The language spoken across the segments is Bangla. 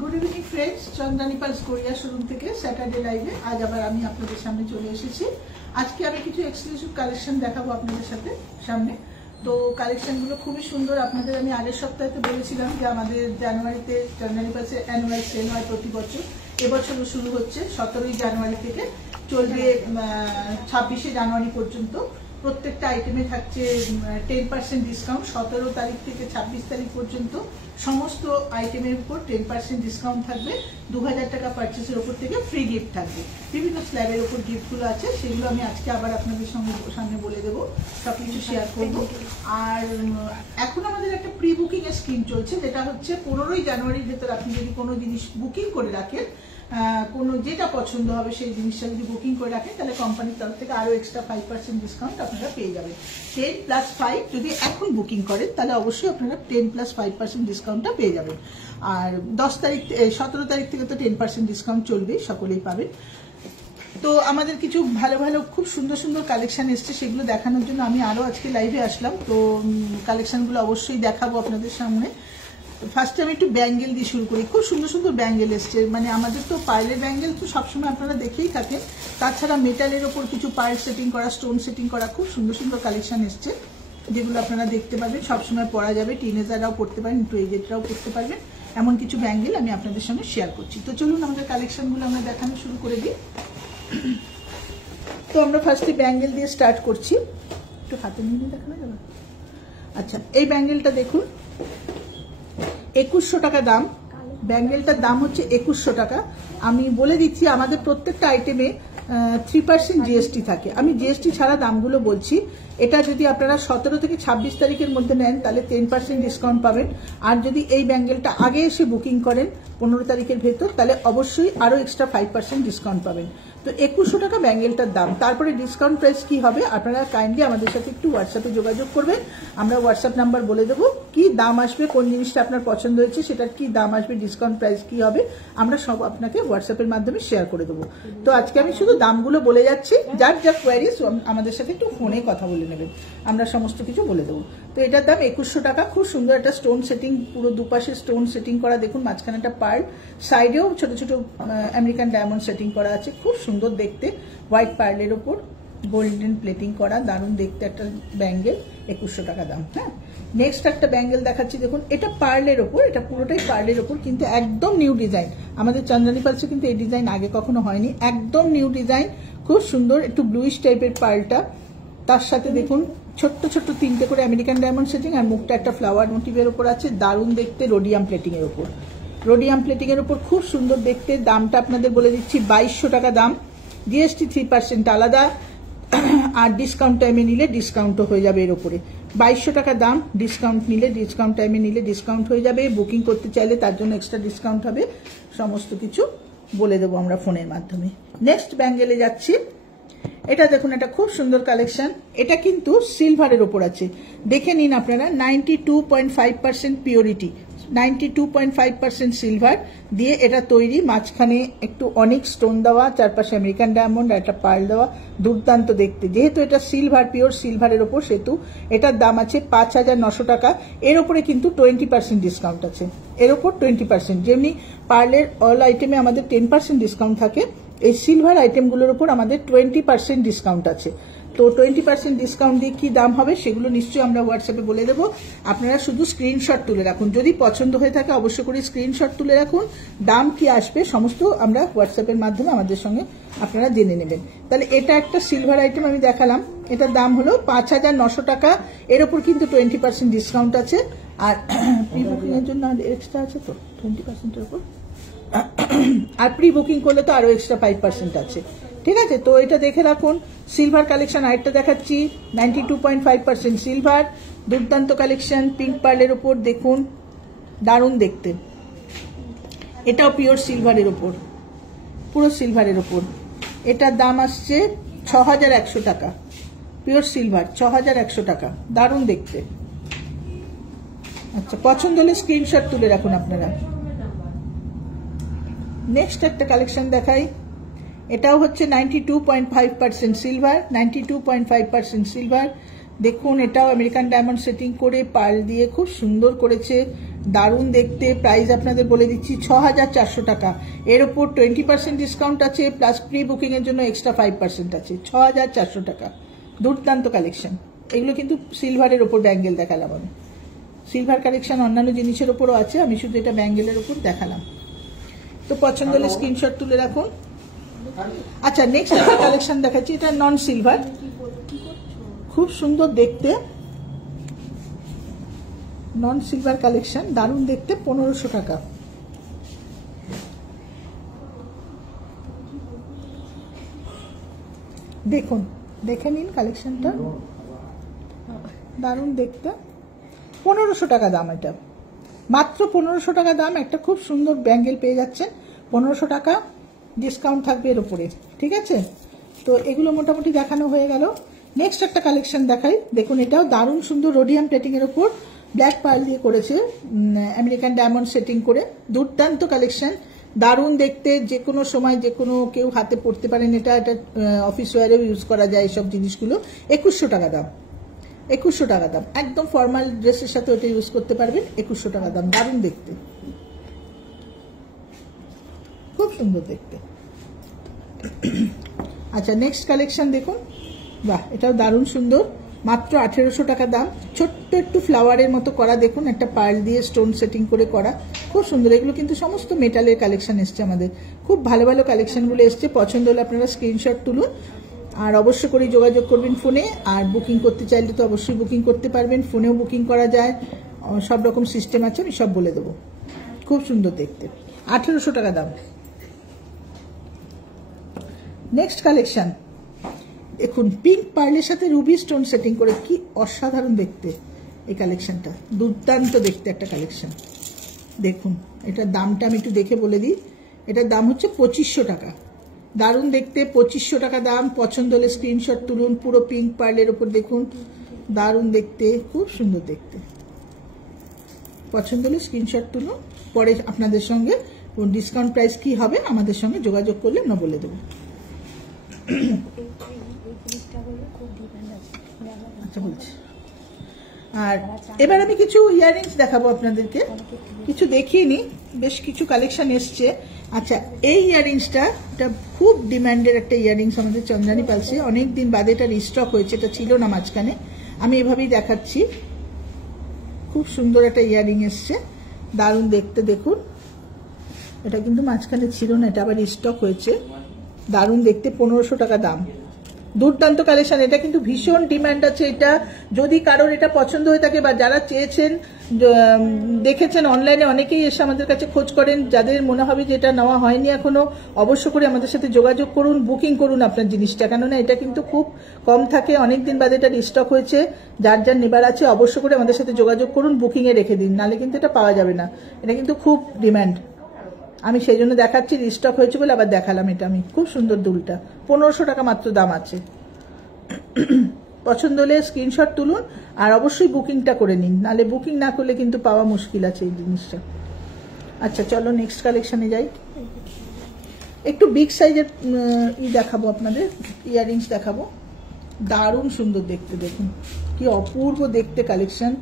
Good evening friends, Chandrani pulse Korea showroom থেকে স্যাটারডে লাইভে আজ আবার আমি আপনাদের সামনে চলে এসেছি। আজকে আমি কিছু এক্সক্লুসিভ কালেকশন দেখাবো আপনাদের সামনে। তো কালেকশনগুলো খুবই সুন্দর। আপনাদের আমি আগের সপ্তাহে বলেছিলাম যে আমাদের জানুয়ারিতে চন্দ্রানী পালসের অ্যানুয়াল সেল হয় প্রতি বছর। এবছরও শুরু হচ্ছে 17ই জানুয়ারি থেকে, চলবে 26শে জানুয়ারি পর্যন্ত। প্রত্যেকটা আইটেমে থাকছে 10% ডিসকাউন্ট। 17 তারিখ থেকে 26 তারিখ পর্যন্ত সমস্ত আইটেমের উপর 10% ডিসকাউন্ট থাকবে। 2000 টাকা পারচেসের উপর থেকে ফ্রি গিফট থাকবে। বিভিন্ন স্ল্যাবের উপর গিফটগুলো আছে, সেগুলো আমি আজকে আবার আপনাদের সামনে বলে দেবো, সবকিছু শেয়ার করবো। আর এখন আমাদের একটা প্রি বুকিং এর স্কিম চলছে, যেটা হচ্ছে 15ই জানুয়ারির ভেতর আপনি যদি কোনো জিনিস বুকিং করে রাখেন, কোনো যেটা পছন্দ হবে সেই জিনিসটা যদি বুকিং করে রাখেন, তাহলে কোম্পানির তরফ থেকে আরো এক্সট্রা 5% ডিসকাউন্ট আপনারা পেয়ে যাবেন। 10+5 যদি এখন বুকিং করেন, তাহলে অবশ্যই আপনারা 10+5% ডিসকাউন্টটা পেয়ে যাবেন। আর 17 তারিখ থেকে তো 10% ডিসকাউন্ট চলবেই, সকলেই পাবেন। তো আমাদের কিছু ভালো ভালো খুব সুন্দর সুন্দর কালেকশন এসছে, সেগুলো দেখানোর জন্য আমি আরো আজকে লাইভে আসলাম। তো কালেকশনগুলো অবশ্যই দেখাবো আপনাদের সামনে। ফার্স্টে আমি একটু ব্যাঙ্গেল দিয়ে শুরু করি। খুব সুন্দর সুন্দর ব্যাঙ্গেল এসছে, মানে আমাদের তো পার্লের ব্যাঙ্গেল তো সবসময় আপনারা দেখেই থাকেন। তাছাড়া মেটালের ওপর কিছু পার্ল সেটিং করা, স্টোন সেটিং করা খুব সুন্দর সুন্দর কালেকশন এসছে, যেগুলো আপনারা দেখতে পারবেন। সবসময় পরা যাবে, টিনেজাররাও পড়তে পারেন, একটু এজেডরাও পড়তে পারবেন। এমন কিছু ব্যাঙ্গেল আমি আপনাদের সঙ্গে শেয়ার করছি। তো চলুন আমাদের কালেকশনগুলো আমরা দেখানো শুরু করে দিই। তো আমরা ফার্স্টে ব্যাঙ্গেল দিয়ে স্টার্ট করছি। একটু হাতে নিয়ে দেখানো যাবে? আচ্ছা, এই ব্যাঙ্গেলটা দেখুন, 2100 টাকা দাম। ব্যাঙ্গেলটার দাম হচ্ছে 2100 টাকা। আমি বলে দিচ্ছি, আমাদের প্রত্যেকটা আইটেমে 3% জিএসটি থাকে। আমি জিএসটি ছাড়া দামগুলো বলছি। এটা যদি আপনারা 17 থেকে 26 তারিখের মধ্যে নেন, তাহলে 10% ডিসকাউন্ট পাবেন। আর যদি এই ব্যাঙ্গেলটা আগে এসে বুকিং করেন 15 তারিখের ভেতর, তাহলে অবশ্যই আরো এক্সট্রা 5% ডিসকাউন্ট পাবেন। তো 2100 টাকা ব্যাঙ্গেলটার দাম। তারপরে ডিসকাউন্ট প্রাইস কি হবে, আপনারা কাইন্ডলি আমাদের সাথে একটু হোয়াটসঅ্যাপে যোগাযোগ করবেন। আমরা হোয়াটসঅ্যাপ নাম্বার বলে দেবো, কি দাম আসবে, কোন জিনিসটা আপনার পছন্দ হয়েছে সেটার কি দাম আসবে, ডিসকাউন্ট প্রাইস কি হবে, আমরা সব আপনাকে হোয়াটসঅ্যাপের মাধ্যমে শেয়ার করে দেবো। তো আজকে আমি শুধু দামগুলো বলে যাচ্ছি, যার যা কোয়ারিজ আমাদের সাথে একটু ফোনে কথা বলে নেবেন, আমরা সমস্ত কিছু বলে দেবো। তো এটার দাম 2100 টাকা। খুব সুন্দর একটা স্টোন সেটিং, পুরো দুপাশে স্টোন সেটিং করা, দেখুন মাঝখানে একটা পার্ল, সাইডেও ছোট ছোট আমেরিকান ডায়মন্ড সেটিং করা আছে, খুব সুন্দর দেখতে। হোয়াইট পার্লের ওপর গোল্ডেন প্লেটিং করা, দারুণ দেখতে একটা ব্যাঙ্গেল, 2100 টাকা দাম। হ্যাঁ, নেক্সট একটা ব্যাঙ্গেল দেখাচ্ছি, দেখুন এটা পার্লের ওপর, এটা পুরোটাই পার্লের ওপর, কিন্তু একদম নিউ ডিজাইন। আমাদের চন্দ্রানী পালসে কিন্তু এই ডিজাইন আগে কখনো হয়নি, একদম নিউ ডিজাইন, খুব সুন্দর, একটু ব্লুইশ টাইপের পার্লটা। তার সাথে দেখুন ছোট্ট ছোট্ট 3টে করে আমেরিকান ডায়মন্ড সেটিং, আর মুখটা একটা ফ্লাওয়ার মোটিভের ওপর আছে, দারুণ দেখতে। রোডিয়াম প্লেটিং এর ওপর, রোডিয়াম প্লেটিং এর ওপর খুব সুন্দর দেখতে। দামটা আপনাদের বলে দিচ্ছি, 2200 টাকা দাম। জিএসটি 3% আলাদা, আর ডিসকাউন্ট টাইমে নিলে ডিসকাউন্টও হয়ে যাবে এর উপরে। 2200 টাকা দাম, ডিসকাউন্ট নিলে, ডিসকাউন্ট টাইমে নিলে ডিসকাউন্ট হয়ে যাবে। বুকিং করতে চাইলে তার জন্য এক্সট্রা ডিসকাউন্ট হবে। সমস্ত কিছু বলে দেবো আমরা ফোনের মাধ্যমে। নেক্সট ব্যাঙ্গেলে যাচ্ছি। এটা দেখুন, এটা খুব সুন্দর কালেকশন। এটা কিন্তু সিলভারের ওপর আছে, দেখে নিন আপনারা। 92.5% পিওরিটি, 92.5% সিলভার দিয়ে এটা তৈরি। মাঝখানে একটু অনেক স্টোন দেওয়া, চারপাশে আমেরিকান ডায়মন্ড আর একটা পার্ল দেওয়া, দুর্দান্ত দেখতে। যেহেতু এটা সিলভার, পিওর সিলভারের ওপর, সেহেতু এটার দাম আছে 5900 টাকা। এর উপরে কিন্তু 20% ডিসকাউন্ট আছে, এর উপর 20%। যেমনি পার্লের অল আইটেমে আমাদের 10% ডিসকাউন্ট থাকে, এই সিলভার আইটেমগুলোর উপর আমাদের 20% ডিসকাউন্ট আছে। তো 20% ডিসকাউন্ট দিয়ে কি দাম হবে সেগুলো নিশ্চয়ই আমরা হোয়াটসঅ্যাপে বলে দেবো। আপনারা শুধু স্ক্রিনশট তুলে রাখুন, যদি পছন্দ হয়ে থাকে অবশ্যই করে স্ক্রিনশট তুলে রাখুন। দাম কি আসবে সমস্ত আমরা হোয়াটসঅ্যাপের মাধ্যমে আমাদের সঙ্গে আপনারা জেনে নেবেন। তাহলে এটা একটা সিলভার আইটেম আমি দেখালাম, এটার দাম হলো 5900 টাকা। এর উপর কিন্তু 20% ডিসকাউন্ট আছে, আর প্রি বুকিং এর জন্য এক্সট্রা আছে তো 20% এর উপর, আর প্রি বুকিং করলে তো আরো এক্সট্রা 5% আছে। ঠিক আছে, তো এটা দেখে রাখুন। সিলভার কালেকশন আরেকটা দেখাচ্ছি, 92.5% সিলভার, দুর্দান্ত কালেকশন। পিঙ্ক পার্লের উপর দেখুন, দারুণ দেখতে। এটাও পিওর সিলভারের উপর, পুরো সিলভারের উপর। এটার দাম আসছে 6100 টাকা। পিওর সিলভার, 6100 টাকা, দারুণ দেখতে। আচ্ছা, পছন্দ হলে স্ক্রিনশট তুলে রাখুন আপনারা। নেক্সট একটা কালেকশন দেখাই, এটাও হচ্ছে 92.5% সিলভার, 92.5% সিলভার। দেখুন এটাও আমেরিকান ডায়মন্ড সেটিং করে পার্ল দিয়ে খুব সুন্দর করেছে, দারুণ দেখতে, প্রাইস আপনাদের বলে দিচ্ছি 6400 টাকা। এর উপর 20% ডিসকাউন্ট আছে, প্লাস প্রি বুকিং এর জন্য এক্সট্রা 5% আছে। 6400 টাকা, দুর্দান্ত কালেকশন। এগুলো কিন্তু সিলভারের ওপর ব্যাঙ্গেল দেখালাম আমি। সিলভার কালেকশন অন্যান্য জিনিসের ওপরও আছে, আমি শুধু এটা ব্যাঙ্গেলের ওপর দেখালাম। তো পছন্দ হলে স্ক্রিনশট তুলে রাখুন। আচ্ছা, নেক্সট একটা কালেকশন দেখাচ্ছি, এটা নন সিলভার, খুব সুন্দর দেখতে, নন সিলভার কালেকশন, দারুণ দেখতে, 1500 টাকা। দেখুন, দেখে নিন কালেকশনটা, দারুণ দেখতে, 1500 টাকা দাম। এটা মাত্র 1500 টাকা দাম। একটা খুব সুন্দর ব্যাঙ্গেল পেয়ে যাচ্ছেন, 1500 টাকা ডিসকাউন্ট থাকবে এর উপরে, ঠিক আছে? তো এগুলো মোটামুটি দেখানো হয়ে গেল। নেক্সট একটা কালেকশন দেখাই, দেখুন এটাও দারুণ সুন্দর, রোডিয়াম প্লেটিং এর উপর ব্ল্যাক পার্ল দিয়ে করেছে, আমেরিকান ডায়মন্ড সেটিং করে, দুর্দান্ত কালেকশন, দারুণ দেখতে, যে কোনো সময় যে কোনো কেউ হাতে পড়তে পারেন। এটা অফিস ওয়ারেও ইউজ করা যায় এইসব জিনিসগুলো। 2100 টাকা দাম, 2100 টাকা দাম, একদম ফর্মাল ড্রেসের সাথে ওটা ইউজ করতে পারবেন। 2100 টাকা দাম, দারুণ দেখতে, খুব সুন্দর দেখতে। আচ্ছা, নেক্সট কালেকশন দেখুন, বাহ, এটাও দারুণ সুন্দর, মাত্র 1800 টাকা দাম। ছোট্ট একটু ফ্লাওয়ারের মতো করা, দেখুন একটা পার্ল দিয়ে স্টোন সেটিং করে করা, খুব সুন্দর। এগুলো কিন্তু সমস্ত মেটালের কালেকশন এসছে আমাদের, খুব ভালো ভালো কালেকশনগুলো এসছে। পছন্দ হলে আপনারা স্ক্রিনশট তুলুন, আর অবশ্য করে যোগাযোগ করবেন ফোনে। আর বুকিং করতে চাইলে তো অবশ্যই বুকিং করতে পারবেন, ফোনেও বুকিং করা যায়, সব রকম সিস্টেম আছে, আমি সব বলে দেবো। খুব সুন্দর দেখতে, 1800 টাকা দাম। নেক্সট কালেকশন দেখুন, পিঙ্ক পার্লের সাথে রুবি স্টোন সেটিং করে, কি অসাধারণ দেখতে এই কালেকশনটা, দুর্দান্ত দেখতে একটা কালেকশন। দেখুন এটার দামটা আমি একটু দেখে বলে দিই, এটার দাম হচ্ছে 2500 টাকা, দারুণ দেখতে, 2500 টাকা দাম। পছন্দ হলে স্ক্রিনশট তুলুন। পুরো পিঙ্ক পার্লের ওপর দেখুন, দারুণ দেখতে, খুব সুন্দর দেখতে। পছন্দ হলে স্ক্রিনশট তুলুন, পরে আপনাদের সঙ্গে ডিসকাউন্ট প্রাইস কি হবে আমাদের সঙ্গে যোগাযোগ করলে আমরা বলে দেবো। আচ্ছা, বলছি। আর এবার আমি কিছু ইয়াররিংস দেখাবো আপনাদেরকে, কিছু দেখিয়ে নি, বেশ কিছু কালেকশন এসছে। আচ্ছা, এই ইয়াররিংসটা খুব ডিমান্ডের একটা ইয়াররিংস আমাদের চন্দ্রানী পালসে, অনেকদিন বাদে এটা রিস্টক হয়েছে, এটা ছিল না মাঝখানে, আমি এভাবেই দেখাচ্ছি। খুব সুন্দর একটা ইয়াররিং এসছে, দারুণ দেখতে, দেখুন এটা কিন্তু মাঝখানে ছিল না, এটা আবার রিস্টক হয়েছে, দারুণ দেখতে, 1500 টাকা দাম, দুর্দান্ত কালেকশন। এটা কিন্তু ভীষণ ডিমান্ড আছে। এটা যদি কারোর এটা পছন্দ হয়ে থাকে, বা যারা চেয়েছেন, দেখেছেন অনলাইনে, অনেকেই এসে আমাদের কাছে খোঁজ করেন, যাদের মনে হবে যে এটা নেওয়া হয়নি এখনো, অবশ্য করে আমাদের সাথে যোগাযোগ করুন, বুকিং করুন আপনার জিনিসটা, কেননা এটা কিন্তু খুব কম থাকে, অনেকদিন বাদে এটা রিস্টক হয়েছে। যার যার নেবার আছে অবশ্য করে আমাদের সাথে যোগাযোগ করুন, বুকিংয়ে রেখে দিন, নাহলে কিন্তু এটা পাওয়া যাবে না। এটা কিন্তু খুব ডিমান্ড, আমি সেই জন্য দেখাচ্ছি, রিস্টক হয়েছে বলে আবার দেখালাম। এটা আমি খুব সুন্দর দুলটা, 1500 টাকা মাত্র দাম আছে। পছন্দ হলে স্ক্রিনশট তুলুন, আর অবশ্যই বুকিংটা করে নিন, নাহলে বুকিং না করলে কিন্তু পাওয়া মুশকিল আছে এই জিনিসটা। আচ্ছা, চলো নেক্সট কালেকশনে যাই। একটু বিগ সাইজের দেখাবো আপনাদের, ইয়াররিংস দেখাবো, দারুণ সুন্দর দেখতে, দেখুন কি অপূর্ব দেখতে কালেকশন।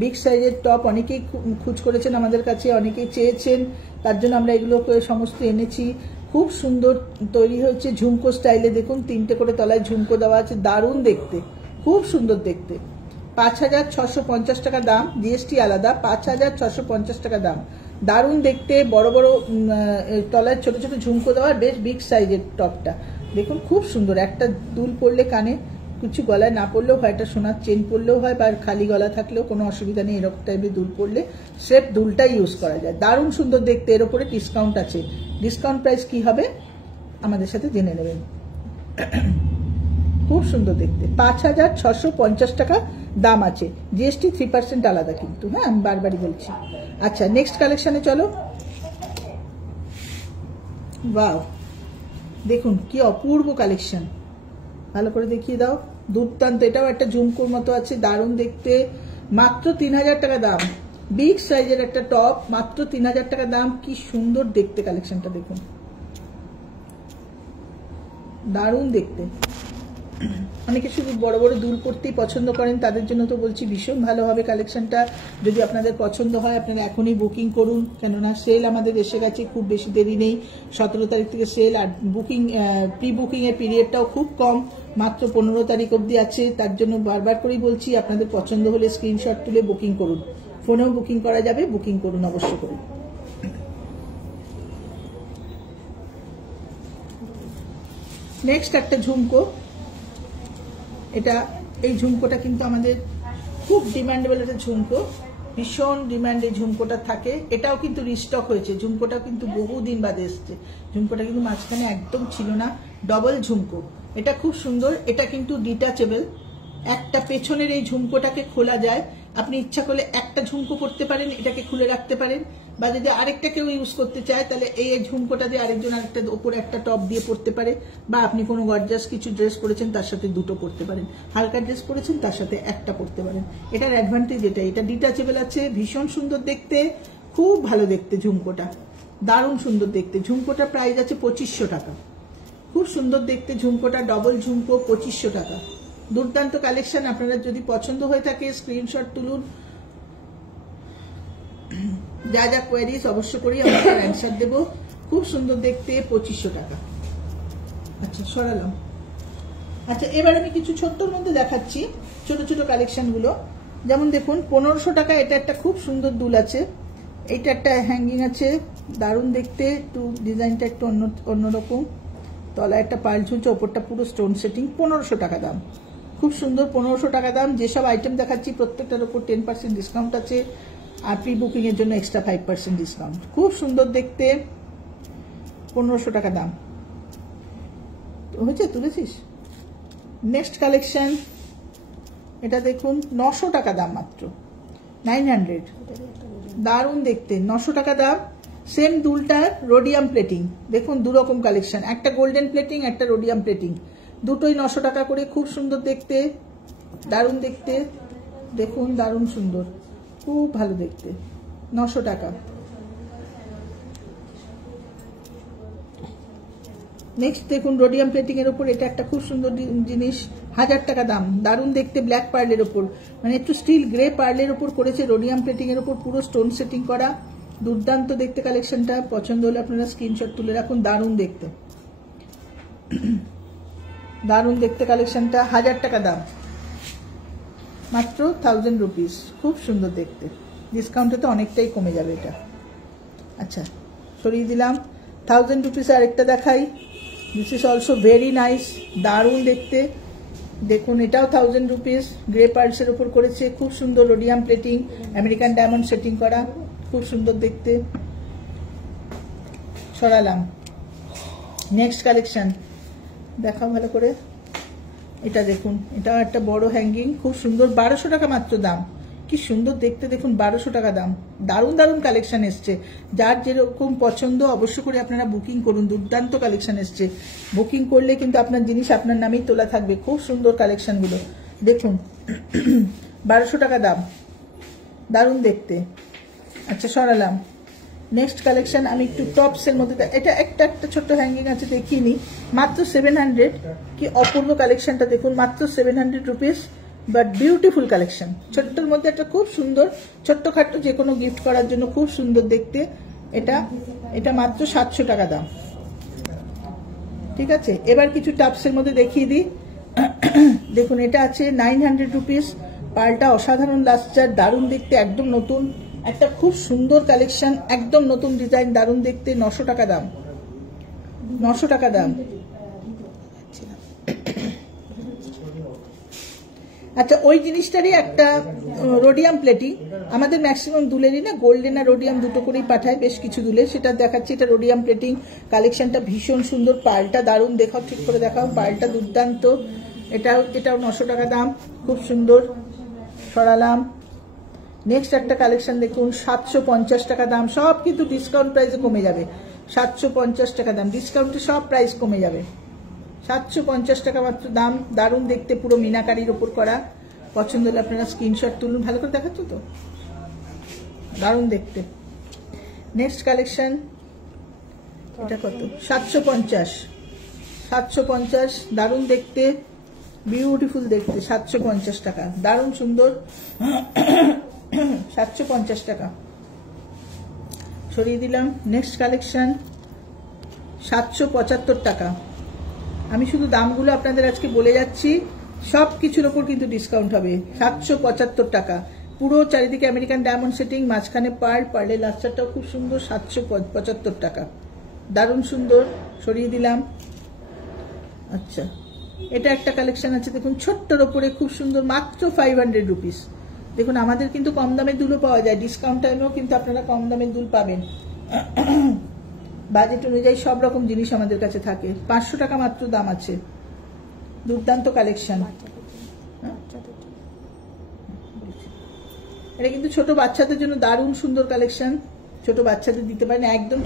বিগ সাইজের টপ অনেকেই খোঁজ করেছেন আমাদের কাছে, অনেকেই চেয়েছেন, তার জন্য আমরা এগুলোকে সমস্ত এনেছি। খুব সুন্দর তৈরি হয়েছে ঝুমকো স্টাইলে, দেখুন 3টে করে তলায় ঝুমকো দেওয়া আছে, দারুণ দেখতে, খুব সুন্দর দেখতে। 5650 টাকা দাম, জিএসটি আলাদা, 5650 টাকা দাম, দারুণ দেখতে, বড় বড় তলায় ছোট ছোট ঝুমকো দেওয়া, বেশ বিগ সাইজের টপটা দেখুন, খুব সুন্দর। একটা দুল পরলে কানে, কিছু গলায় না পড়লেও হয়, একটা সোনার চেন পরলেও হয়, বা খালি গলা থাকলেও কোনো অসুবিধা নেই, এরকম টাইপের দুল পরলে স্রেফ দুলটাই ইউজ করা যায়, দারুণ সুন্দর দেখতে। এর উপরে ডিসকাউন্ট আছে, ডিসকাউন্ট প্রাইস কি হবে আমাদের সাথে জেনে নেবেন। খুব সুন্দর দেখতে, 5650 টাকা দাম আছে, জিএসটি 3% আলাদা কিন্তু, হ্যাঁ আমি বারবারই বলছি। আচ্ছা, নেক্সট কালেকশনে চলো। ওয়াও, দেখুন কি অপূর্ব কালেকশন, ভালো করে দেখিয়ে দাও, দুর্দান্ত। এটাও একটা ঝুমকুর মতো আছে, দারুণ দেখতে, মাত্র 3000 টাকা দাম, বিগ সাইজের একটা টপ, মাত্র 3000 টাকা দাম। কি সুন্দর দেখতে কালেকশনটা, দেখুন দারুণ দেখতে, অনেকে শুধু বড় বড় দুল পরতেই পছন্দ করেন, তাদের জন্য তো বলছি ভীষণ ভালো হবে কালেকশনটা। যদি আপনাদের পছন্দ হয় আপনারা এখনই বুকিং করুন, কেননা সেল আমাদের এসে গেছে, খুব বেশি দেরি নেই। 17 তারিখ থেকে সেল, আর বুকিং প্রি বুকিং এর পিরিয়ডটাও খুব কম, মাত্র 15 তারিখ অবধি আছে। তার জন্য বারবার করেই বলছি আপনাদের পছন্দ হলে স্ক্রিনশট তুলে বুকিং করুন। ফোনেও বুকিং করা যাবে, বুকিং করুন অবশ্য করুন। নেক্সট একটা ঝুমকো, এটা এই ঝুমকোটা কিন্তু আমাদের খুব ডিমান্ডেবল একটা ঝুমকো, ভীষণ ডিমান্ডে ঝুমকোটা থাকে। এটাও কিন্তু রিস্টক হয়েছে, ঝুমকোটা কিন্তু বহুদিন বাদে এসছে, ঝুমকোটা কিন্তু মাঝখানে একদম ছিল না। ডবল ঝুমকো, এটা খুব সুন্দর। এটা কিন্তু ডিটাচেবল, একটা পেছনের এই ঝুমকোটাকে খোলা যায়। আপনি ইচ্ছা করলে একটা ঝুমকো পরতে পারেন, এটাকে খুলে রাখতে পারেন, বা যদি আরেকটা কেউ ইউজ করতে চায় তাহলে এই ঝুমকোটা দিয়ে আরেকজন আরেকটা উপরে একটা টপ দিয়ে পরতে পারে, বা আপনি কোনো গর্জাস কিছু ড্রেস পরেছেন তার সাথে দুটো পরতে পারেন, হালকা ড্রেস পরেছেন তার সাথে একটা পরতে পারেন। এটার অ্যাডভান্টেজ এটা ডিটাচেবল আছে, ভীষণ সুন্দর দেখতে, খুব ভালো দেখতে ঝুমকোটা, দারুণ সুন্দর দেখতে। ঝুমকোটার প্রাইস আছে 2500 টাকা, খুব সুন্দর দেখতে ঝুমকোটা, ডবল ঝুমকো 2500 টাকা। দুর্দান্ত কালেকশন। আপনারা যদি পছন্দ হয়ে থাকে স্ক্রিনশট তুলুন, যা যা কোয়ারিজ অবশ্য করেই আমরা অ্যান্সার দেবো। খুব সুন্দর দেখতে, 2500 টাকা। আচ্ছা সরালাম। আচ্ছা এবার আমি কিছু ছোট্টর মধ্যে দেখাচ্ছি ছোট ছোট কালেকশন গুলো। যেমন দেখুন 1500 টাকা এটা একটা খুব সুন্দর দুল আছে, এইটা একটা হ্যাঙ্গিং আছে, দারুণ দেখতে, একটু ডিজাইনটা একটু অন্যরকম, তলা একটা পার্ল ঝুলছে, ওপরটা পুরো স্টোন সেটিং, 1500 টাকা দাম, খুব সুন্দর 1500 টাকা দাম। যেসব আইটেম দেখাচ্ছি প্রত্যেকটার উপর 10% ডিসকাউন্ট আছে, আর প্রি বুকিং এর জন্য এক্সট্রা 5% ডিসকাউন্ট। খুব সুন্দর দেখতে, 1500 টাকা দাম। হয়েছে, তুলেছিস? নেক্সট কালেকশন, এটা দেখুন 900 টাকা দাম, মাত্র 900, দারুণ দেখতে, 900 টাকা দাম। সেম দুলটার রোডিয়াম প্লেটিং, দেখুন দুরকম কালেকশন, একটা গোল্ডেন প্লেটিং একটা রোডিয়াম প্লেটিং, দুটোই 900 টাকা করে। খুব সুন্দর দেখতে, দারুণ দেখতে, দেখুন দারুণ সুন্দর, খুব ভালো দেখতে, 900 টাকা। নেক্সট দেখুন রোডিয়াম প্লেটিং এর উপর এটা একটা খুব সুন্দর জিনিস, 1000 টাকা দাম, দারুণ দেখতে, ব্ল্যাক পার্লের উপর, মানে একটু স্টিল গ্রে পার্লের উপর করেছে, রোডিয়াম প্লেটিং এর উপর পুরো স্টোন সেটিং করা, দুর্দান্ত দেখতে কালেকশনটা। পছন্দ হলে আপনারা স্ক্রিনশট তুলে রাখুন, দারুণ দেখতে, দারুণ দেখতে কালেকশনটা। 1000 টাকা দাম, মাত্র 1000 রুপিস, খুব সুন্দর দেখতে, ডিসকাউন্টে তো অনেকটাই কমে যাবে এটা। আচ্ছা সরিয়ে দিলাম। 1000 রুপিস আরেকটা দেখাই, this is also very nice, দারুণ দেখতে, দেখুন এটাও 1000 রুপিস, গ্রে পার্লসের উপর করেছে, খুব সুন্দর rhodium plating, American diamond setting করা, খুব সুন্দর দেখতে। সরালাম। নেক্সট কালেকশন দেখাও ভালো করে, এটা দেখুন, এটাও একটা বড় হ্যাঙ্গিং, খুব সুন্দর, 1200 টাকা মাত্র দাম, কি সুন্দর দেখতে দেখুন, 1200 টাকা দাম, দারুণ দারুণ কালেকশন এসছে। যার যেরকম পছন্দ অবশ্য করে আপনারা বুকিং করুন, দুর্দান্ত কালেকশন এসছে। বুকিং করলে কিন্তু আপনার জিনিস আপনার নামেই তোলা থাকবে। খুব সুন্দর কালেকশনগুলো দেখুন, 1200 টাকা দাম, দারুণ দেখতে। আচ্ছা সরালাম। নেক্সট কালেকশন আমি একটু টপসের মধ্যে, এটা একটা একটা ছোট্ট হ্যাঙ্গিং আছে, দেখিয়ে নি, মাত্র 700, কি অপূর্ব কালেকশনটা দেখুন, মাত্র 700 রুপিস, বাট বিউটিফুল কালেকশন। ছোট্টর মধ্যে একটা খুব সুন্দর, ছোট্টখাট্ট যে কোনো গিফট করার জন্য খুব সুন্দর দেখতে। এটা মাত্র 700 টাকা দাম, ঠিক আছে। এবার কিছু টপসের মধ্যে দেখিয়ে দিই। দেখুন এটা আছে 900 রুপিস, পার্লটা অসাধারণ লাস্টার, দারুণ দেখতে, একদম নতুন একটা খুব সুন্দর কালেকশন, একদম নতুন ডিজাইন, দারুণ দেখতে, 900 টাকা দাম, 900 টাকা দাম। আচ্ছা ওই জিনিসটারই একটা রোডিয়াম প্লেটিং, আমাদের ম্যাক্সিমাম দুলেরই না গোল্ডেন আর রোডিয়াম দুটো করেই পাঠায়, বেশ কিছু দুলে, সেটা দেখাচ্ছি। এটা রোডিয়াম প্লেটিং, কালেকশনটা ভীষণ সুন্দর, পার্লটা দারুণ, দেখাও ঠিক করে দেখাও, পার্লটা দুর্দান্ত, এটাও 900 টাকা দাম, খুব সুন্দর। সরালাম। নেক্সট একটা কালেকশন দেখুন, 750 টাকা দাম, সব কিন্তু ডিসকাউন্ট প্রাইসে কমে যাবে, 750 টাকা দাম, ডিসকাউন্টে সব প্রাইস কমে যাবে, 750 টাকা মাত্র দাম, দারুণ দেখতে, পুরো মিনাকারির ওপর করা। পছন্দ হলে আপনারা স্ক্রিনশট তুলুন, ভালো করে দেখাচ্ছ তো, দারুণ দেখতে। নেক্সট কালেকশন, এটা কত, 750, দারুণ দেখতে, বিউটিফুল দেখতে, 750 টাকা, দারুণ সুন্দর। 750 টাকা সরিয়ে দিলাম। নেক্সট কালেকশন 775 টাকা। আমি শুধু দামগুলো আপনাদের আজকে বলে যাচ্ছি, সব কিছুর ওপর কিন্তু ডিসকাউন্ট হবে। 775 টাকা, পুরো চারিদিকে আমেরিকান ডায়মন্ড সেটিং, মাঝখানে পার্ল, পার্লের লাস্টারটাও খুব সুন্দর। 775 টাকা, দারুণ সুন্দর, সরিয়ে দিলাম। আচ্ছা, এটা একটা কালেকশন আছে দেখুন, ছোট্টর ওপরে খুব সুন্দর, মাত্র 500 রুপিস। দেখুন আমাদের কিন্তু কম দামের দুলও পাওয়া যায়, ডিসকাউন্ট টাইমেও কিন্তু আপনারা কম দামের দুল পাবেন। বাজেট অনুযায়ী সব রকম জিনিস আমাদের কাছে থাকে। 500 টাকা মাত্র দাম আছে, দুর্দান্ত কালেকশন। এটা কিন্তু ছোট বাচ্চাদের জন্য দারুণ সুন্দর কালেকশন, ছোট বাচ্চাদের দিতে পারেন একদম।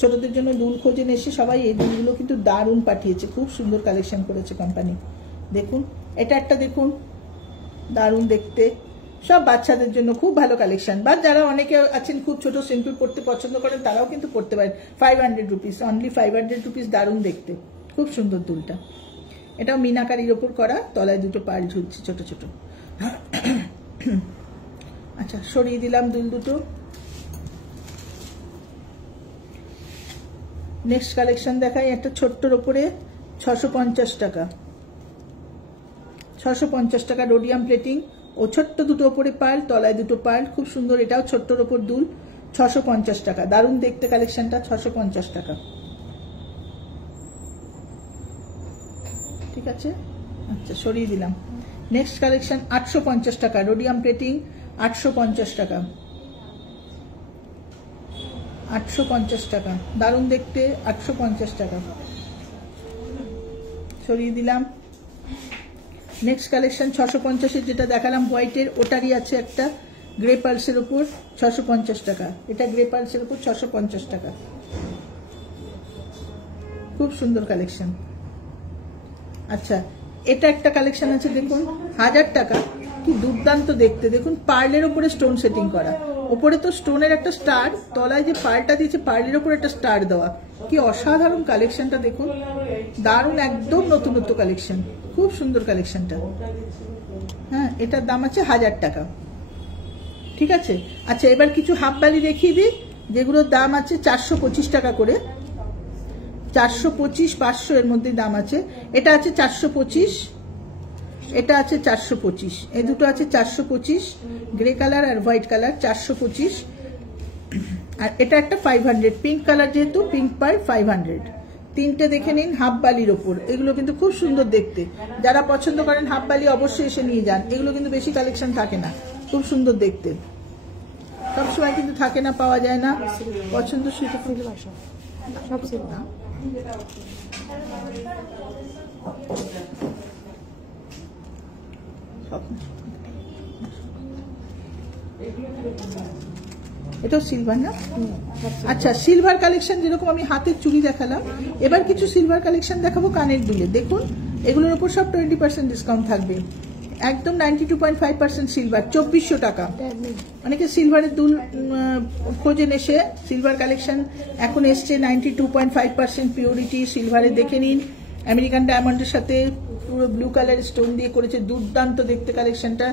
ছোটদের জন্য দুল খোঁজে এসে সবাই এই দুলগুলো কিন্তু দারুণ পাঠিয়েছে, খুব সুন্দর কালেকশন করেছে কোম্পানি। দেখুন এটা একটা দেখুন, দারুণ দেখতে, সব বাচ্চাদের জন্য খুব ভালো কালেকশন। বা যারা অনেকে আছেন খুব ছোট সিম্পল পড়তে পছন্দ করেন, তারাও কিন্তু পড়তে পারেন। 500 রুপিস, অনলি 500 রুপিস, দারুণ দেখতে, খুব সুন্দর দুলটা। এটাও মিনাকারির ওপর করা, তলায় দুটো পাল ঝুলছে ছোট ছোট। আচ্ছা, সরিয়ে দিলাম দুল দুটো। নেক্সট কালেকশন দেখাই, একটা ছোট্টর ওপরে 650 টাকা। 650 টাকা রোডিয়াম প্লেটিং, ও ছোট্ট দুটো ওপরে পার্ল, তলায় দুটো পার্ল, খুব সুন্দর। এটাও ছোট্টর ওপর দুল, 650 টাকা, দারুণ দেখতে কালেকশনটা। 650 টাকা, ঠিক আছে। আচ্ছা, সরিয়ে দিলাম। নেক্সট কালেকশন 850 টাকা, রোডিয়াম প্লেটিং, 850 টাকা। 850 টাকা, দারুণ দেখতে, 850 টাকা, সরিয়ে দিলাম। নেক্সট কালেকশন 650-এর যেটা দেখালাম হোয়াইটের, ওটারই আছে একটা গ্রে পার্লসের উপর, 650 টাকা। এটা গ্রে পার্লসের উপর 650 টাকা, খুব সুন্দর কালেকশন। আচ্ছা, এটা একটা কালেকশন আছে দেখুন, 1000 টাকা, কি দুর্দান্ত দেখতে। দেখুন পার্লের উপরে স্টোন সেটিং করা, উপরে তো স্টোনের একটা স্টার, তলায় যে পার্লটা দিয়েছে পার্লের উপর একটা স্টার দেওয়া, কি অসাধারণ কালেকশনটা দেখুন, দারুণ, একদম নতুনত্ব কালেকশন, খুব সুন্দর কালেকশনটা। হ্যাঁ, এটার দাম আছে 1000 টাকা, ঠিক আছে। আচ্ছা, এবার কিছু হাফ বালি দেখিয়ে দিই, যেগুলোর দাম আছে 425 টাকা করে। 425, 500 এর মধ্যে দাম আছে। এটা আছে 425, এটা আছে 425, এই দুটো আছে 425, গ্রে কালার আর হোয়াইট কালার 425। আর এটা একটা 500, পিঙ্ক কালার, যেহেতু পিঙ্ক পার 500। তিনটে দেখে নিন হাফ বালির ওপর, এগুলো কিন্তু খুব সুন্দর দেখতে। যারা পছন্দ করেন হাফ বালি অবশ্যই এসে নিয়ে যান, এগুলো কিন্তু বেশি কালেকশন থাকে না, খুব সুন্দর দেখতে, সবসময় কিন্তু থাকে না, পাওয়া যায় না, পছন্দ সুতো সব। এটাও সিলভার না? আচ্ছা, সিলভার কালেকশন যেরকম আমি হাতের চুড়ি দেখালাম, এবার কিছু সিলভার কালেকশন দেখাবো কানের দুলে। দেখুন এগুলোর উপর সব 20% ডিসকাউন্ট থাকবে, একদম 92.5% সিলভার, 2400 টাকা। অনেকে সিলভারের দুল খোঁজেন এসে, সিলভার কালেকশন এখন এসছে 92.5% পিওরিটি সিলভারে, দেখে নিন। আমেরিকান ডায়মন্ডের সাথে পুরো ব্লু কালার স্টোন দিয়ে করেছে, দুর্দান্ত দেখতে কালেকশনটা।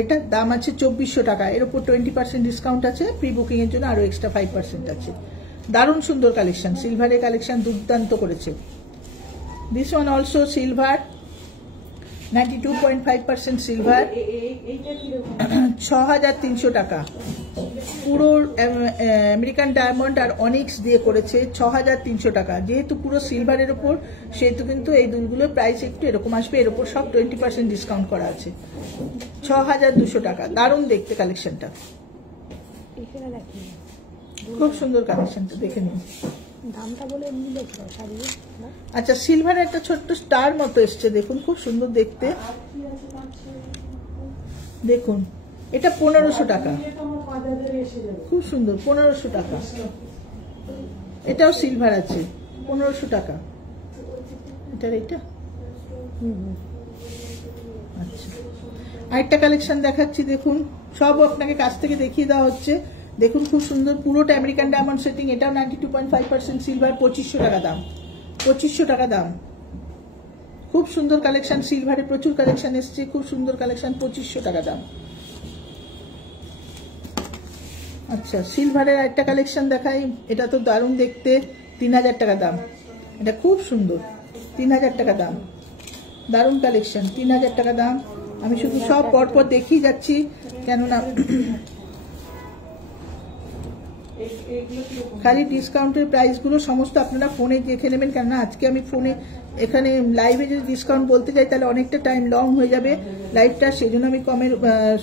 এটার দাম আছে 2400 টাকা, এর উপর 20% ডিসকাউন্ট আছে, প্রি বুকিং এর জন্য আরো এক্সট্রা 5% আছে। দারুণ সুন্দর কালেকশন, সিলভারের কালেকশন দুর্দান্ত করেছে। This one also silver, 92.5% silver, 6300 টাকা। পুরো আমেরিকান ডায়মন্ড আর অনিক্স দিয়ে করেছে, 6300 টাকা। যেহেতু পুরো সিলভারের উপর, সেহেতু কিন্তু এই দুলগুলোর প্রাইস একটু এরকম আসবে, এর উপর সব 20% ডিসকাউন্ট করা আছে। 6200 টাকা, দারুণ দেখতে কালেকশনটা, খুব সুন্দর কালেকশনটা, দেখে নিন। আচ্ছা, সিলভারের একটা ছোট্ট স্টার মতো এসছে, দেখুন খুব সুন্দর দেখতে। দেখুন এটা 1500 টাকা, খুব সুন্দর, 1500 টাকা। এটাও সিলভার আছে, 1500 টাকা। এটার এটা আচ্ছা, আরেকটা কালেকশন দেখাচ্ছি, দেখুন সব আপনাকে কাছ থেকে দেখিয়ে দেওয়া হচ্ছে। দেখুন খুব সুন্দর, পুরোটা আমেরিকান ডায়মন্ড সেটিং, এটাও 92.5% সিলভার, 2500 টাকা দাম, 2500 টাকা দাম, খুব সুন্দর কালেকশন, সিলভারে প্রচুর কালেকশন এসছে, খুব সুন্দর কালেকশন, 2500 টাকা দাম। আচ্ছা, সিলভারের একটা কালেকশন দেখাই, এটা তো দারুণ দেখতে, 3000 টাকা দাম। এটা খুব সুন্দর, 3000 টাকা দাম, দারুণ কালেকশন, 3000 টাকা দাম। আমি শুধু সব পরপর দেখিয়ে যাচ্ছি, কেননা খালি ডিসকাউন্টের প্রাইসগুলো সমস্ত আপনারা ফোনে দেখে নেবেন, কেননা আজকে আমি ফোনে এখানে লাইভে যদি ডিসকাউন্ট বলতে যাই তাহলে অনেকটা টাইম লং হয়ে যাবে লাইভটা, সেই জন্য আমি কমের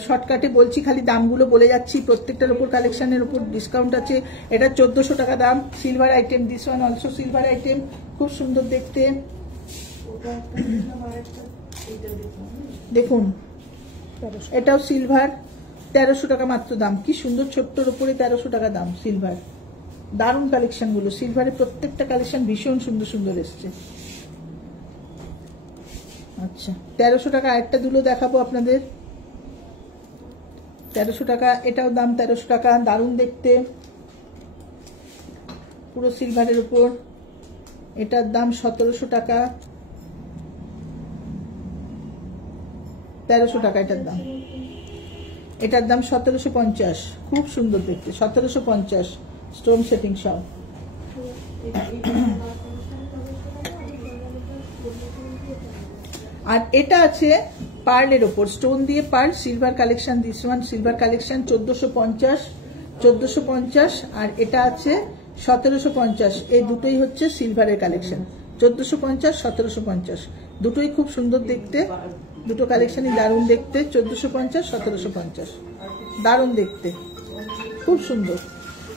শর্টকাটে বলছি, খালি দামগুলো বলে যাচ্ছি। প্রত্যেকটার উপর কালেকশনের উপর ডিসকাউন্ট আছে। এটা 1400 টাকা দাম, silver item, this one also silver item, খুব সুন্দর দেখতে। দেখুন এটাও সিলভার, 1300 টাকা মাত্র দাম। কি সুন্দর, ছোট্টর উপরে 1300 টাকা দাম সিলভার। দারুণ কালেকশন গুলো, সিলভারের প্রত্যেকটা কালেকশন ভীষণ সুন্দর সুন্দর এসছে। আচ্ছা, 1300 টাকা আরেকটা দুলো দেখাবো আপনাদের, 1300 টাকা, এটাও দাম 1300 টাকা, দারুণ দেখতে, পুরো সিলভারের উপর। এটার দাম 1700 টাকা, 1300 টাকা এটার দাম। এটার দাম 1750, খুব সুন্দর দেখতে, 1750, স্টোন সেটিং সব। আর এটা আছে পার্লের ওপর, স্টোন দিয়ে pearl, silver collection, this one silver collection, 1450, আর এটা আছে 1750। এই দুটোই হচ্ছে সিলভারের কালেকশন, 1450, 1750, দুটোই খুব সুন্দর দেখতে, দুটো কালেকশনই দারুণ দেখতে, 1450, 1750, দারুণ দেখতে, খুব সুন্দর।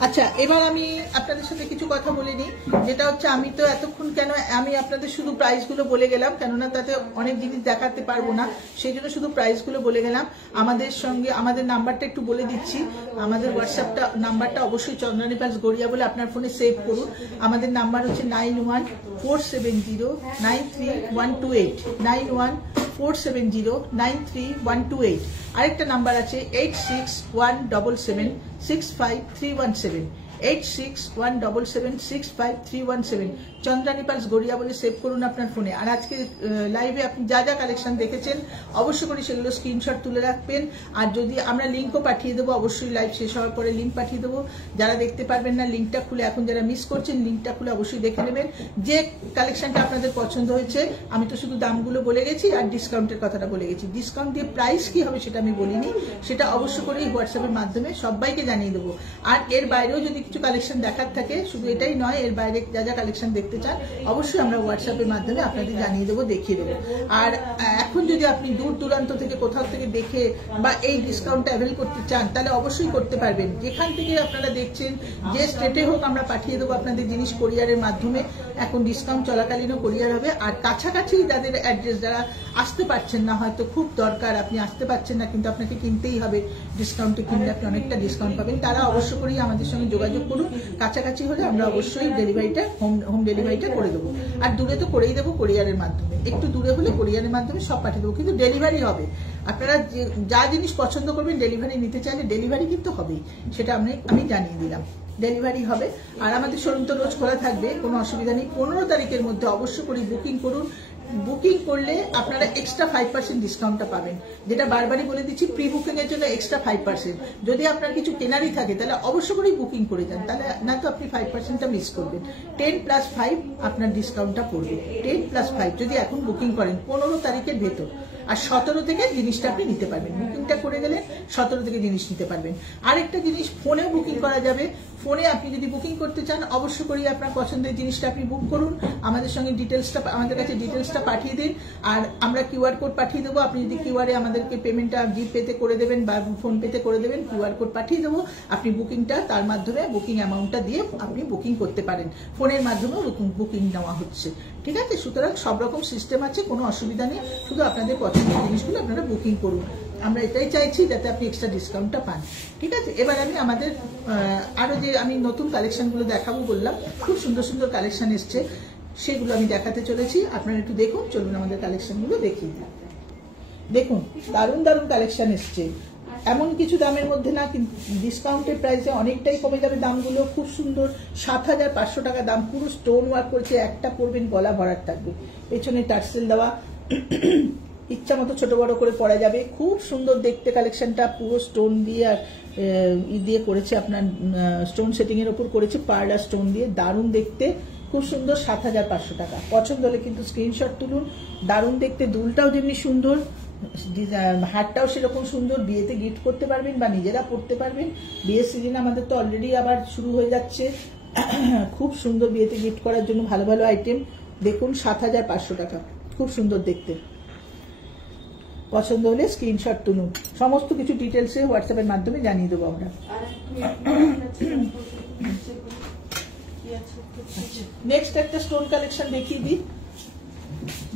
আচ্ছা, এবার আমি আপনাদের সাথে কিছু কথা বলে নিই, যেটা হচ্ছে আমি তো এতক্ষণ কেন আমি আপনাদের শুধু প্রাইসগুলো বলে গেলাম, কেননা তাতে অনেক জিনিস দেখাতে পারবো না, সেই জন্য শুধু প্রাইসগুলো বলে গেলাম। আমাদের সঙ্গে আমাদের নাম্বারটা একটু বলে দিচ্ছি, আমাদের হোয়াটসঅ্যাপটা নাম্বারটা অবশ্যই চন্দ্রানী পালস গড়িয়া বলে আপনার ফোনে সেভ করুন। আমাদের নাম্বার হচ্ছে 9147093128, 9147093128। আরেকটা নাম্বার আছে 8617765317, 8617765317, চন্দ্রানী পালস গড়িয়া বলে সেভ করুন আপনার ফোনে। আর আজকে লাইভে আপনি যা যা কালেকশন দেখেছেন অবশ্যই করে সেগুলো স্ক্রিনশট তুলে রাখবেন। আর যদি আমরা লিঙ্কও পাঠিয়ে দেবো, অবশ্যই লাইভ শেষ হওয়ার পরে লিঙ্ক পাঠিয়ে দেবো। যারা দেখতে পারবেন না লিঙ্কটা খুলে, এখন যারা মিস করছেন লিঙ্কটা খুলে অবশ্যই দেখে নেবেন যে কালেকশনটা আপনাদের পছন্দ হয়েছে। আমি তো শুধু দামগুলো বলে গেছি আর ডিসকাউন্টের কথাটা বলে গেছি, ডিসকাউন্ট দিয়ে প্রাইস কি হবে সেটা আমি বলিনি, সেটা অবশ্য করেই হোয়াটসঅ্যাপের মাধ্যমে সবাইকে জানিয়ে দেবো। আর এর বাইরেও যদি কিছু কালেকশন দেখার থাকে, শুধু এটাই নয়, এর বাইরে যা যা কালেকশন দেখতে চান অবশ্যই আমরা হোয়াটসঅ্যাপের মাধ্যমে আপনাদের জানিয়ে দেবো, দেখিয়ে দেবো। আর এখন যদি আপনি দূর দূরান্ত থেকে কোথাও থেকে দেখে বা এই ডিসকাউন্টটা অ্যাভেল করতে চান তাহলে অবশ্যই করতে পারবেন। যেখান থেকে আপনারা দেখছেন, যে স্টেটে হোক, আমরা পাঠিয়ে দেবো আপনাদের জিনিস কোরিয়ারের মাধ্যমে। এখন ডিসকাউন্ট চলাকালীনও কোরিয়ার হবে। আর কাছাকাছি যাদের অ্যাড্রেস, যারা আসতে পারছেন না, হয়তো খুব দরকার, আপনি আসতে পারছেন না কিন্তু আপনাকে কিনতেই হবে, ডিসকাউন্টে কিনলে আপনি অনেকটা ডিসকাউন্ট পাবেন, তারা অবশ্য করেই আমাদের সঙ্গে যোগাযোগ করুন। কাছাকাছি হলে আমরা অবশ্যই ডেলিভারিটা হোম ডেলিভারিটা করে দেবো। আর দূরে তো করেই দেবো কোরিয়ারের মাধ্যমে, একটু দূরে হলে কোরিয়ারের মাধ্যমে সব পাঠিয়ে দেবো, কিন্তু ডেলিভারি হবে। আপনারা যা জিনিস পছন্দ করবেন, ডেলিভারি নিতে চাইলে ডেলিভারি কিন্তু হবেই, সেটা আমি জানিয়ে দিলাম, ডেলিভারি হবে। আর আমাদের শোরুম তো রোজ খোলা থাকবে, কোনো অসুবিধা নেই। 15 তারিখের মধ্যে অবশ্য করে বুকিং করুন। বুকিং করলে আপনারা এক্সট্রা 5% ডিসকাউন্টটা পাবেন, যেটা বারবারই বলে দিচ্ছি, প্রি বুকিং এর জন্য এক্সট্রা 5%। যদি আপনার কিছু কেনারই থাকে তাহলে অবশ্য করেই বুকিং করে যান, তাহলে না তো আপনি 5%টা মিস করবেন। 10+5 আপনার ডিসকাউন্টটা পড়বে, 10+5 যদি এখন বুকিং করেন 15 তারিখের ভেতর। আর 17 থেকে জিনিসটা আপনি নিতে পারবেন, বুকিংটা করে গেলে 17 থেকে জিনিস নিতে পারবেন। আরেকটা জিনিস, ফোনেও বুকিং করা যাবে। ফোনে আপনি যদি বুকিং করতে চান অবশ্য করেই আপনার পছন্দের জিনিসটা আপনি বুক করুন, আমাদের সঙ্গে ডিটেলসটা, আমাদের কাছে ডিটেলসটা পাঠিয়ে দিন, আর আমরা কিউআর কোড পাঠিয়ে দেবো। আপনি যদি কিউআরে আমাদেরকে পেমেন্টটা জিপেতে করে দেবেন বা ফোন পেতে করে দেবেন, কিউআর কোড পাঠিয়ে দেবো, আপনি বুকিংটা তার মাধ্যমে বুকিং অ্যামাউন্টটা দিয়ে আপনি বুকিং করতে পারেন। ফোনের মাধ্যমেও বুকিং নেওয়া হচ্ছে, ঠিক আছে? সুতরাং সব রকম সিস্টেম আছে, কোনো অসুবিধা নেই, শুধু আপনাদের পছন্দের জিনিসগুলো আপনারা বুকিং করুন। আমরা এটাই চাইছি যাতে আপনি এক্সট্রা ডিসকাউন্টটা পান, ঠিক আছে? এবার আমি আমাদের আরো যে আমি নতুন কালেকশনগুলো দেখাবো বললাম, খুব সুন্দর সুন্দর কালেকশন এসছে, সেগুলো আমি দেখাতে চলেছি। আপনারা একটু দেখুন, চলুন আমাদের কালেকশনগুলো দেখি। দেখুন দারুণ দারুণ কালেকশন এসছে, এমন কিছু দামের মধ্যে না, কিন্তু ডিসকাউন্টের প্রাইসে অনেকটাই কমে যাবে দামগুলো। খুব সুন্দর 7,500 টাকা দাম, পুরো স্টোন ওয়ার্ক করেছে, একটা পরবেন গলা ভরাট থাকবে, পেছনে টার্সেল দেওয়া, ইচ্ছা মতো ছোট বড় করে পরা যাবে। খুব সুন্দর দেখতে কালেকশনটা, পুরো স্টোন দিয়ে আর দিয়ে করেছে, আপনার স্টোন সেটিং এর ওপর করেছে পার্ল আর স্টোন দিয়ে, দারুণ দেখতে, খুব সুন্দর। 7,500 টাকা। পছন্দ হলে কিন্তু স্ক্রিনশট তুলুন। দারুণ দেখতে, দুলটাও যেমনি সুন্দর, হারটাও সেরকম সুন্দর, বিয়েতে গিফট করতে পারবেন বা নিজেরা পরতে পারবেন। বিয়ের সিজন আমাদের তো অলরেডি আবার শুরু হয়ে যাচ্ছে, খুব সুন্দর বিয়েতে গিফট করার জন্য ভালো ভালো আইটেম। দেখুন 7,500 টাকা, খুব সুন্দর দেখতে। পছন্দ হলে স্ক্রিনশট তুলুন। সমস্ত কিছু ডিটেলসে হোয়াটসঅ্যাপের মাধ্যমে জানিয়ে দেবো আমরা। নেক্সট একটা স্টোন কালেকশন দেখিয়ে দিই।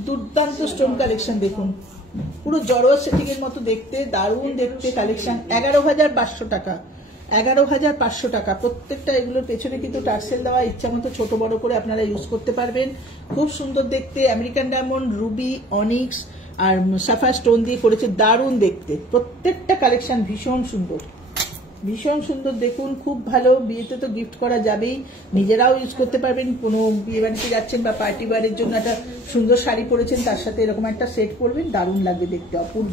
দুর্দান্ত স্টোন কালেকশন দেখুন, পুরো জড়োয়া সেটিং এর মতো দেখতে, দারুণ দেখতে কালেকশন। 11,500 টাকা, 11,500 টাকা। প্রত্যেকটা এগুলোর পেছনে কিন্তু টার্সেল দেওয়া, ইচ্ছা মতো ছোট বড় করে আপনারা ইউজ করতে পারবেন। খুব সুন্দর দেখতে, আমেরিকান ডায়মন্ড, রুবি, অনিক্স আর সাফায়ার স্টোন দিয়ে করেছে, দারুণ দেখতে। প্রত্যেকটা কালেকশন ভীষণ সুন্দর, ভীষণ সুন্দর দেখুন, খুব ভালো। বিয়েতে তো গিফট করা যাবেই, নিজেরাও ইউজ করতে পারবেন। কোনো বিয়ে বাড়িতে যাচ্ছেন বা পার্টি ওয়ারের জন্য একটা সুন্দর শাড়ি পরেছেন, তার সাথে এরকম একটা সেট পরবেন, দারুণ লাগবে দেখতে, অপূর্ব।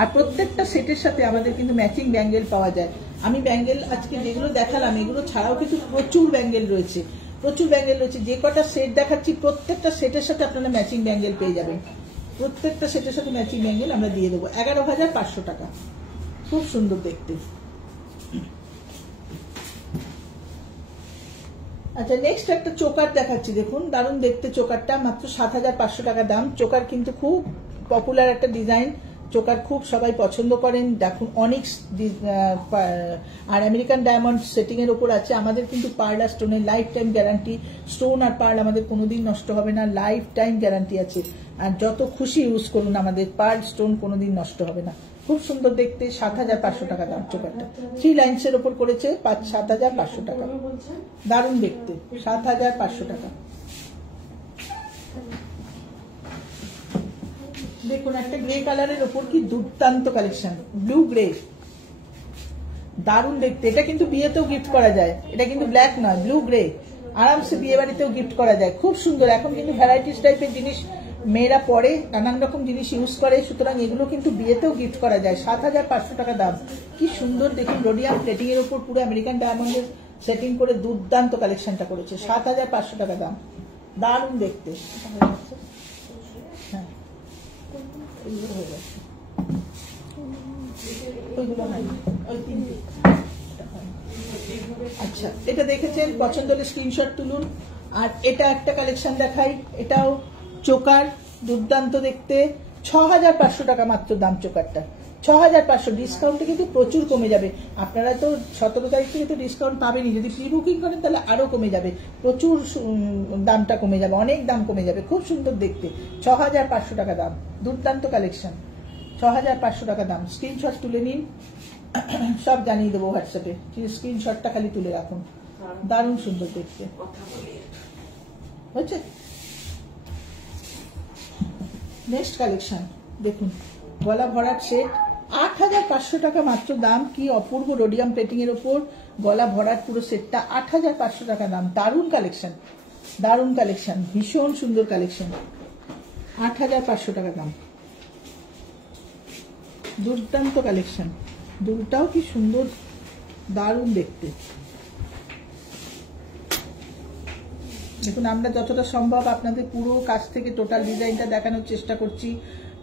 আর প্রত্যেকটা সেটের সাথে আমাদের কিন্তু ম্যাচিং ব্যাঙ্গেল পাওয়া যায়। আমি ব্যাঙ্গেল আজকে যেগুলো দেখালাম এগুলো ছাড়াও কিন্তু প্রচুর ব্যাঙ্গেল রয়েছে, প্রচুর ব্যাঙ্গেল রয়েছে। যে কটা সেট দেখাচ্ছি প্রত্যেকটা সেটের সাথে আপনারা ম্যাচিং ব্যাঙ্গেল পেয়ে যাবেন। প্রত্যেকটা সেটের সাথে ম্যাচিং ব্যাঙ্গেল আমরা দিয়ে দেবো। 11,500 টাকা, খুব সুন্দর দেখতে। আচ্ছা, নেক্সট একটা চোকার দেখাচ্ছি, দেখুন দারুণ দেখতে চোকারটা, মাত্র 7,500 টাকা দাম। চোকার কিন্তু খুব পপুলার একটা ডিজাইন, চোকার খুব সবাই পছন্দ করেন। দেখুন অনিক্স আর আমেরিকান ডায়মন্ড সেটিং এর উপর আছে। আমাদের কিন্তু পার্ল আর স্টোনের লাইফ টাইম গ্যারান্টি, স্টোন আর পার্ল আমাদের কোনোদিন নষ্ট হবে না, লাইফ টাইম গ্যারান্টি আছে। আর যত খুশি ইউজ করুন, আমাদের পার্ল স্টোন কোনোদিন নষ্ট হবে না। খুব সুন্দর দেখতে, 7,500 টাকা দাম চোকারটা। 3 লাইন্সের ওপর করেছে, 7,500 টাকা, দারুণ দেখতে, 7,500 টাকা। দেখুন একটা গ্রে কালারের ওপর কি দুর্দান্ত কালেকশন, ব্লু গ্রে, দারুণ দেখতে। এটা কিন্তু বিয়েতেও গিফট করা যায়, এটা কিন্তু ব্ল্যাক নয়, ব্লু গ্রে, আরামসে বিয়ে বাড়িতেও গিফট করা যায়, খুব সুন্দর। এখন কিন্তু ভ্যারাইটিস টাইপের জিনিস মেয়েরা পরে, নানান রকম জিনিস ইউজ করে, সুতরাং এগুলো কিন্তু বিয়েতেও গিফট করা যায়। 7,500 টাকা দাম। কি সুন্দর দেখুন, রোডিয়াম প্লেটিং এর উপর পুরো আমেরিকান ডায়মন্ডের সেটিং করে দুর্দান্ত কালেকশনটা করেছে। 7,500 টাকা দাম, দারুণ দেখতে। হ্যাঁ, ওইগুলো হয়ে যাচ্ছে, ওইগুলো হয়নি, ওই তিনটে। আচ্ছা, এটা দেখেছেন, পছন্দ হলে স্ক্রিনশট তুলুন। আর এটা একটা কালেকশন দেখাই, এটাও চোকার, দুর্দান্ত দেখতে, 6,500 টাকা মাত্র দাম চোকারটা। 6,500, ডিসকাউন্টে কিন্তু প্রচুর কমে যাবে। আপনারা তো 17 তারিখ থেকে তো ডিসকাউন্ট পাবেনই, যদি প্রি বুকিং করেন তাহলে আরো কমে যাবে, প্রচুর দামটা কমে যাবে, অনেক দাম কমে যাবে। খুব সুন্দর দেখতে, 6,500 টাকা দাম, দুর্দান্ত কালেকশন, 6,500 টাকা দাম। স্ক্রিনশট তুলে নিন, সব জানিয়ে দেবো হোয়াটসঅ্যাপে, স্ক্রিনশটটা খালি তুলে রাখুন, দারুণ সুন্দর দেখতে হচ্ছে। নেক্সট কালেকশন দেখুন, গলা ভরাট সেট, 8,500 টাকা মাত্র দাম। কি অপূর্ব রোডিয়াম প্লেটিং এর ওপর গলা ভরাট পুরো সেটটা, 8,500 টাকা দাম। দারুণ কালেকশন, দারুণ কালেকশন, ভীষণ সুন্দর কালেকশন, 8,500 টাকা দাম, দুর্দান্ত কালেকশন। দুলটাও কি সুন্দর, দারুণ দেখতে। দেখুন আমরা যতটা সম্ভব আপনাদের পুরো কাছ থেকে টোটাল ডিজাইনটা দেখানোর চেষ্টা করছি।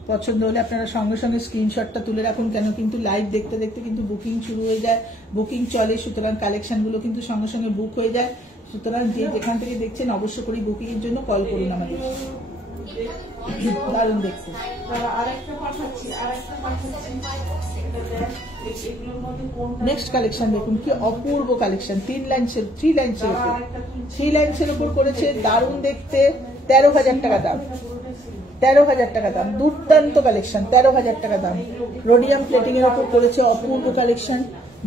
পছন্দ হলে আপনারা সঙ্গে সঙ্গে স্ক্রিনশটটা তুলে রাখুন, কেন কিন্তু লাইভ দেখতে দেখতে কিন্তু বুকিং শুরু হয়ে যায়, বুকিং চলে, সুতরাং কালেকশনগুলো কিন্তু সঙ্গে সঙ্গে বুক হয়ে যায়। সুতরাং যে যেখান থেকে দেখছেন অবশ্য করে বুকিং এর জন্য কল করুন আমাদের। দারুণ দেখতে। নেক্সট কালেকশন দেখুন, কি অপূর্ব কালেকশন, 3 লাইন্সের উপর করেছে, দারুণ দেখতে, 13,000 টাকা দাম, 13,000 টাকা দাম, দুর্দান্ত কালেকশন, 13,000 টাকা দাম। রোডিয়াম প্লেটিং এর উপর করেছে, অপূর্ব কালেকশন,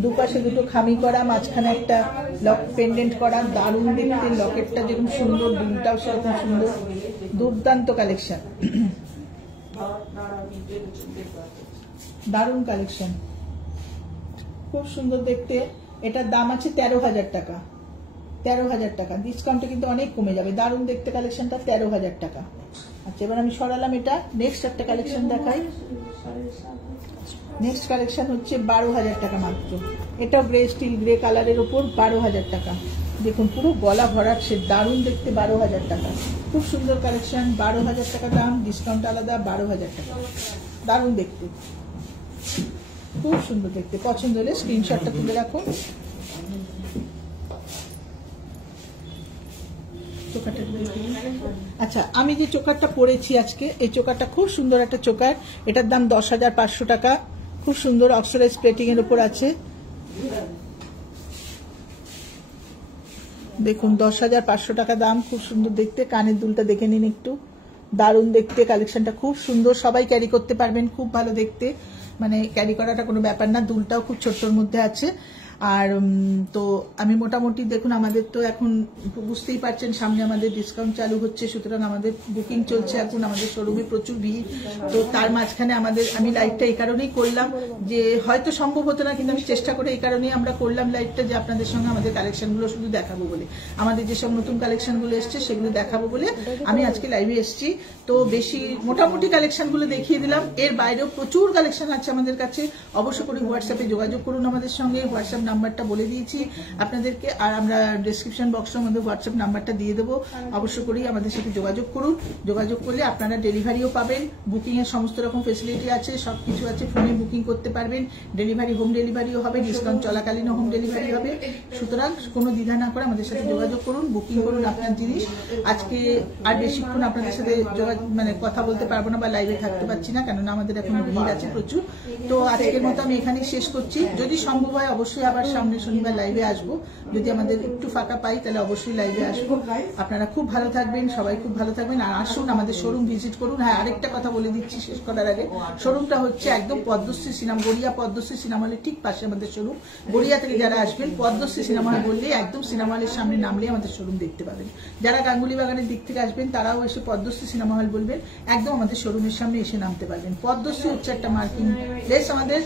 দুপাশে দুটো খামি করা, মাঝখানে একটা লক পেন্ডেন্ট করা, দারুণ দেখতে। লকেটটা যেরকম সুন্দর, দুলটাও সেরকম সুন্দর, দুর্দান্ত কালেকশন, দারুণ কালেকশন। খুব সুন্দর দেখতে। এটার দাম আছে 13,000 টাকা। 13,000 টাকা ডিসকাউন্টে কিন্তু অনেক কমে যাবে। দারুণ দেখতে কালেকশনটা, 13,000 টাকা। আচ্ছা, এবার আমি সরালাম এটা। নেক্সট একটা কালেকশন দেখাই। নেক্সট কালেকশন হচ্ছে 12,000 টাকা মাত্র। এটাও গ্রে স্টিল গ্রে কালারের ওপর 12,000 টাকা। দেখুন পুরো গলা ভরাট, সে দারুণ দেখতে, 12,000 টাকা। খুব সুন্দর কালেকশন, 12,000 টাকা দাম, ডিসকাউন্ট আলাদা, 12,000 টাকা। দারুণ দেখতে, খুব সুন্দর দেখতে। পছন্দ হলে স্ক্রিনশটটা তুলে রাখুন। আচ্ছা, আমি যে চোকারটা পরেছি আজকে, এই চোকারটা খুব সুন্দর একটা চোকার। এটার দাম 10,500 টাকা। খুব সুন্দর অক্সিডাইজ প্লেটিং এর উপর আছে। দেখুন 10,500 টাকা দাম। খুব সুন্দর দেখতে। কানের দুলটা দেখে নিন একটু, দারুণ দেখতে। কালেকশনটা খুব সুন্দর, সবাই ক্যারি করতে পারবেন, খুব ভালো দেখতে। মানে ক্যারি করাটা কোনো ব্যাপার না। দুলটাও খুব ছোট্টর মধ্যে আছে। আর তো আমি মোটামুটি দেখুন, আমাদের তো এখন বুঝতেই পারছেন সামনে আমাদের ডিসকাউন্ট চালু হচ্ছে, সুতরাং আমাদের বুকিং চলছে এখন, আমাদের শোরুমে প্রচুর ভিড়। তো তার মাঝখানে আমি লাইভটা এই কারণেই করলাম যে হয়তো সম্ভব হতো না, কিন্তু আমি চেষ্টা করে এই কারণেই আমরা করলাম লাইভটা, যে আপনাদের সঙ্গে আমাদের কালেকশনগুলো শুধু দেখাবো বলে, আমাদের যেসব নতুন কালেকশনগুলো এসছে সেগুলো দেখাবো বলে আমি আজকে লাইভে এসেছি। তো বেশি মোটামুটি কালেকশনগুলো দেখিয়ে দিলাম। এর বাইরেও প্রচুর কালেকশন আছে আমাদের কাছে। অবশ্য করে হোয়াটসঅ্যাপে যোগাযোগ করুন আমাদের সঙ্গে। হোয়াটসঅ্যাপ নাম্বারটা বলে দিয়েছি আপনাদেরকে, আর আমরা ডেসক্রিপশন বক্সে আমাদের হোয়াটসঅ্যাপ নাম্বারটা দিয়ে দেবো। অবশ্য করেই আমাদের সাথে যোগাযোগ করুন। যোগাযোগ করলে আপনারা ডেলিভারিও পাবেন। বুকিং এর সমস্ত রকম ফেসিলিটি আছে, সবকিছু আছে। ফোনে বুকিং করতে পারবেন, ডেলিভারি হোম ডেলিভারিও হবে, ডিসকাউন্ট চলাকালীন হোম ডেলিভারি হবে। সুতরাং কোনো দ্বিধা না করে আমাদের সাথে যোগাযোগ করুন, বুকিং করুন আপনার জিনিস। আজকে আর বেশিক্ষণ আপনাদের সাথে কথা বলতে পারবো না বা লাইভে থাকতে পারছি না, কেননা আমাদের এখন ভিড় আছে প্রচুর। তো আজকের মতো আমি এখানেই শেষ করছি। যদি সম্ভব হয় অবশ্যই আবার সামনে শনিবার লাইভে আসবো। যদি আমাদের একটু ফাঁকা পাই তাহলে অবশ্যই লাইভে আসবো। আপনারা খুব ভালো থাকবেন, সবাই খুব ভালো থাকবেন। আর আসুন আমাদের শোরুম ভিজিট করুন। হ্যাঁ, আরেকটা কথা বলে দিচ্ছি শেষ করার আগে, শোরুমটা হচ্ছে একদম পদ্মশ্রী সিনেমা, গড়িয়া পদ্মশ্রী সিনেমা হলের ঠিক পাশে আমাদের শোরুম। গড়িয়া থেকে যারা আসবেন পদ্মশ্রী সিনেমা হল বললে একদম সিনেমা হলের সামনে নামলে আমাদের শোরুম দেখতে পাবেন। যারা গাঙ্গুলি বাগানের দিক থেকে আসবেন তারাও এসে পদ্মশ্রী সিনেমা হল বলবেন, একদম আমাদের শোরুমের সামনে এসে নামতে পারবেন। পদ্মশ্রী হচ্ছে একটা মার্কিং প্লেস আমাদের,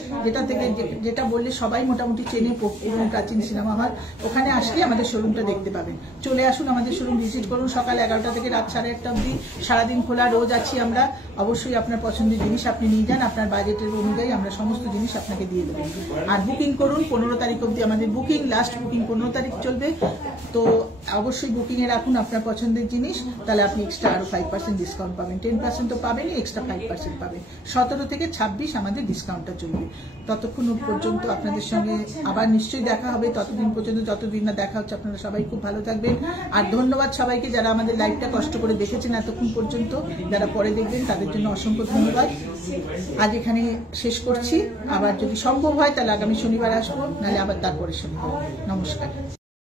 যেটা বললে সবাই মোটামুটি চেনে, পুরনো প্রাচীন সিনেমা হল। ওখানে আসলে আমাদের শোরুমটা দেখতে পাবেন। চলে আসুন, আমাদের শোরুম ভিজিট করুন। সকাল 11টা থেকে রাত 8:30 অবধি সারাদিন খোলা, রোজ আছি আমরা। অবশ্যই আপনার পছন্দের জিনিস আপনি নিয়ে যান, আপনার বাজেটের অনুযায়ী আমরা সমস্ত জিনিস আপনাকে দিয়ে দেবো। আর বুকিং করুন, 15 তারিখ অবধি আমাদের বুকিং, লাস্ট বুকিং 15 তারিখ চলবে। তো অবশ্যই বুকিং এ রাখুন আপনার পছন্দের জিনিস, তাহলে আপনি এক্সট্রা আরো 5% ডিসকাউন্ট পাবেন। 10% তো পাবেনই, এক্সট্রা 5% পাবেন। 17 থেকে 26 আমাদের ডিসকাউন্টটা চলবে। ততক্ষণ পর্যন্ত আপনাদের সঙ্গে আবার নিশ্চয়ই দেখা হবে। ততদিন পর্যন্ত, যতদিন না দেখা হচ্ছে, আপনারা সবাই খুব ভালো থাকবেন। আর ধন্যবাদ সবাইকে যারা আমাদের লাইভটা কষ্ট করে দেখেছেন এতক্ষণ পর্যন্ত। যারা পরে দেখবেন তাদের জন্য অসংখ্য ধন্যবাদ। আজ এখানে শেষ করছি। আবার যদি সম্ভব হয় তাহলে আগামী শনিবার আসবো, নাহলে আবার তারপরে শনিবার। নমস্কার।